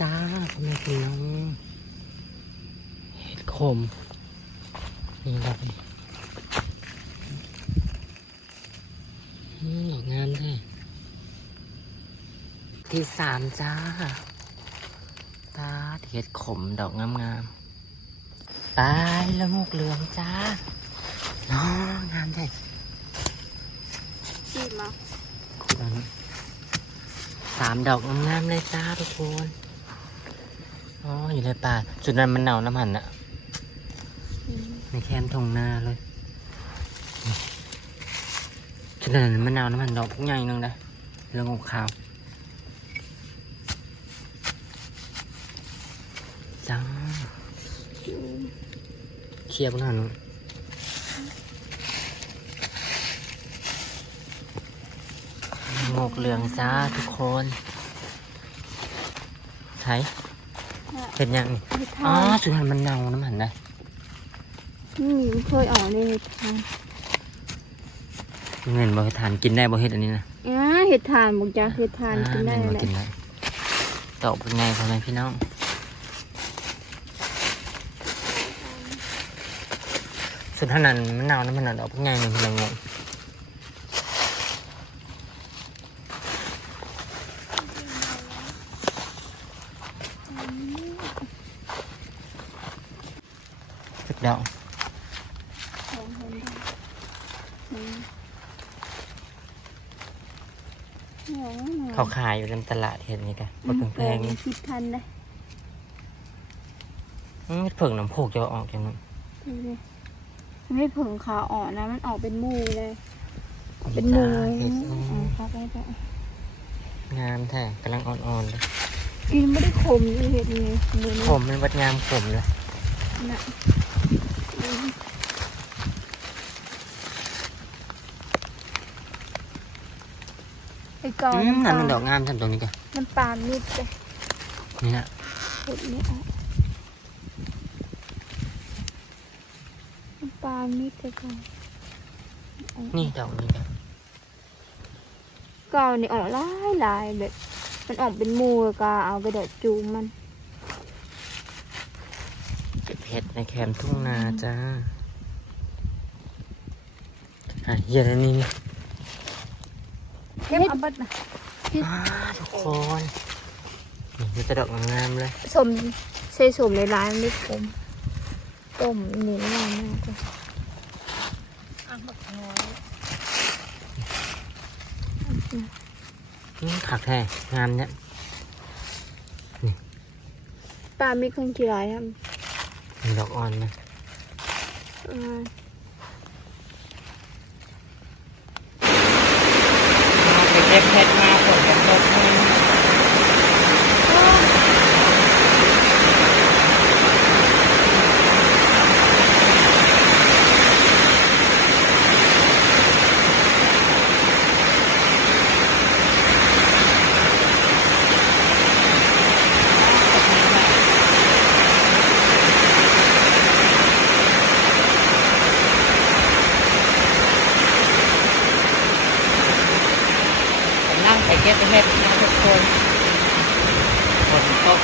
จ้าพ่อแม่พี่น้องเห็ดขมนี่ดอกดอกงามแท้ที่สามจ้าตาเห็ดขมดอกงามๆตายละงกเหลืองจ้าน้องงามแท้จีบมาสามดอกงามๆเลยจ้าทุกคนอ๋ออยู่ในป่าจุดนั้นมันหนาวน้ำหันอะในแคมป์ทงนาเลยจุดนั้นมันหนาวน้ำหันดอกใหญ่นึงนะเรื่องของข่าวจ้าเคลียร์บนหันงกเหลืองจ้าทุกคนไทยเป็นยังอ๋อสุดท้ายมันเน่าน้ำหันนะนี่เคยออกในเห็ดทานเงินบ่เห็ดทานกินได้บ่เห็ดอันนี้นะเห็ดทานบอกจ้าเห็ดทานกินได้เลยตอบเป็นไงพ่อแม่พี่น้องสุดท้ายนั้นมันเน่าน้ำมันดอกเป็นไงหนึ่งพลังงงดอกเขาขายอยู่ในตลาดเห็นนี่กันบนแพงนี่คิดทันเลยเผิ่งน้ำโพกจะออกจากนั้นไม่เผิ่งขาอ่อนนะมันออกเป็นมูเลยเป็นมูครับไปงามแท้กำลังอ่อนๆเลยกินไม่ได้ขมเลยเห็ดนี่ขมมันวัดงามขมเลยนะไอ้กอนนั่นมันดอกงามทำตรงนี้กันน้ำปลามิดเลยนี่นะเห็ดนี่น้ำปลามิดเลยก่อนนี่ดอกนี้กันกอนนี่ออกลายแบบมันออกเป็นมูกาเอาไปเด็ดจูมันเก็บเห็ดในแคมป์ทุ่งนาจ้าเฮียอะไรนี่เฮ็ดอับบัดนะทุกคนนี่จะดอกงามเลยสมใส่สมในร้านไม่ขมต้มนี่งามมากจ้ะผักแท้งามเนี่ยปลามีคนกี่ร้อยครับดอกอ่อนนะเก็บเห็ดมาผลกันหมดเลยนั่งไปเก็บเห็ดนะทุกคนฝนตก